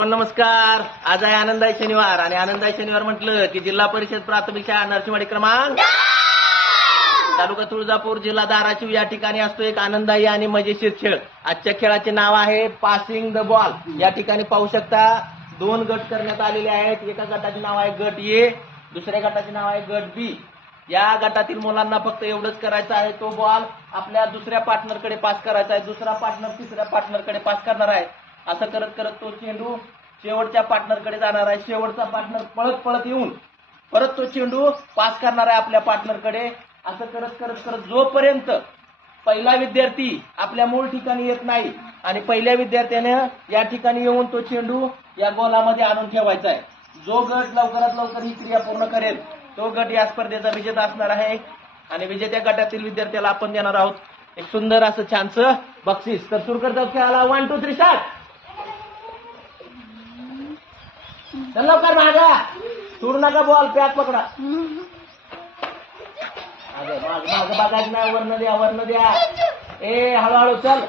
नमस्कार. आज आहे आनंदाई शनिवार आणि आनंदाई शनिवार म्हटलं की जिल्हा परिषद प्राथमिक शाळा नरसिंहवाडी क्रमांक तालुका तुळजापूर जिल्हा धाराशिव या ठिकाणी असतो एक आनंदाई आणि मजेशीर खेळ. आजच्या खेळाचे नाव आहे पासिंग द बॉल. या ठिकाणी पाहू शकता दोन गट करण्यात आलेले आहेत. एका गटाचे नाव आहे गट ए, दुसऱ्या गटाचे नाव आहे गट बी. या गटातील मुलांना फक्त एवढंच करायचं आहे, तो बॉल आपल्या दुसऱ्या पार्टनरकडे पास करायचा आहे. दुसरा पार्टनर तिसऱ्या पार्टनरकडे पास करणार आहे. असं करत करत तो चेंडू शेवटच्या पार्टनरकडे जाणार आहे. शेवटचा पार्टनर पळत पळत येऊन परत तो चेंडू पास करणार आहे आपल्या पार्टनरकडे. असं करत करत करत जोपर्यंत पहिला विद्यार्थी आपल्या मूळ ठिकाणी येत नाही आणि पहिल्या विद्यार्थ्याने या ठिकाणी येऊन तो चेंडू या गोलामध्ये आणून ठेवायचा आहे. जो गट लवकरात लवकर ही क्रिया पूर्ण करेल तो गट या स्पर्धेचा विजेता असणार आहे आणि विजेत्या गटातील विद्यार्थ्याला आपण देणार आहोत एक सुंदर असं छानसं बक्षीस. तर सुरू करतात खेळाला. 1 2 3 स्टार्ट. लवकर मागा, सोडू नका, बॉल पॅक पकडा. माग बघायचं नाही, वर्ण द्या वर्ण द्या. ए हळूहळू चल.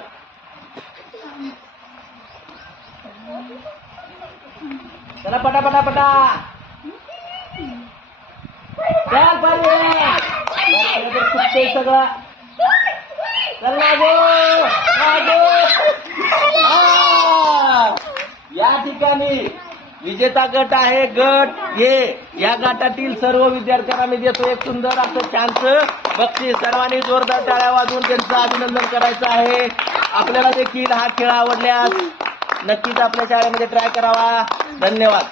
चला पटा पटा पटा. चल पाहिजे सुटते सगळं. चल लागो या ठिकाणी विजेता गट आहे गट ए. या गटातील सर्व विद्यार्थ्यांना मी देतो एक सुंदर असं छानसं बक्षीस. सर्वांनी जोरदार टाळ्या वाजवून त्यांचं अभिनंदन करायचं आहे. आपल्याला देखील हा खेळ आवडल्यास नक्कीच आपल्या शाळेमध्ये ट्राय करावा. धन्यवाद.